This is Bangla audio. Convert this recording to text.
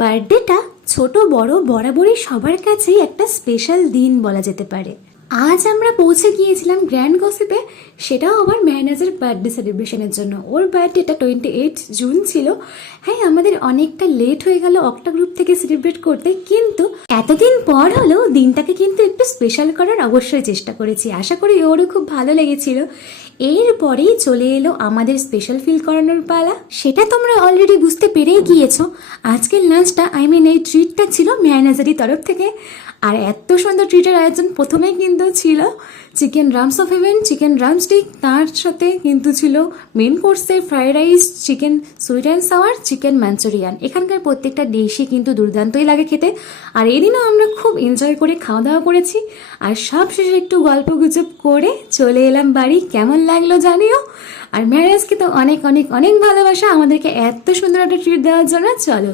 বার্থডেটা ছোট বড় বরাবরই সবার কাছেই একটা স্পেশাল দিন বলা যেতে পারে। আজ আমরা পৌঁছে গিয়েছিলাম গ্র্যান্ড গসিপে, সেটাও আবার ম্যানেজার বার্থডে সেলিব্রেশনের জন্য। ওর বার্থডেটা 28 জুন ছিল। হ্যাঁ, আমাদের অনেকটা লেট হয়ে গেল অক্টা গ্রুপ থেকে সেলিব্রেট করতে, কিন্তু এতদিন পর হলেও দিনটাকে কিন্তু একটু স্পেশাল করার অবশ্যই চেষ্টা করেছি। আশা করি ওরও খুব ভালো লেগেছিল। এরপরেই চলে এলো আমাদের স্পেশাল ফিল করানোর পালা। সেটা তোমরা অলরেডি বুঝতে পেরেই গিয়েছো। আজকের লাঞ্চটা এই ট্রিটটা ছিল ম্যানেজারি তরফ থেকে। আর এত সুন্দর ট্রিটের আয়োজন প্রথমেই কিন্তু ছিল chicken drums of heaven, chicken drumstick, তার সাথে কিন্তু ছিল মেন কোর্সে fried rice, chicken sweet and sour, chicken Manchurian. এখানকার প্রত্যেকটা ডিশই কিন্তু দুর্দান্তই লাগে খেতে। আর এদিনও আমরা খুব এনজয় করে খাওয়া দাওয়া করেছি। আর সব শেষে একটু গল্প গুজব করে চলে এলাম বাড়ি। কেমন লাগলো জানিও। আর ম্যারেজকে তো অনেক অনেক অনেক ভালোবাসা আমাদেরকে এত সুন্দর একটা ট্রিট দেওয়ার জন্য। চলো।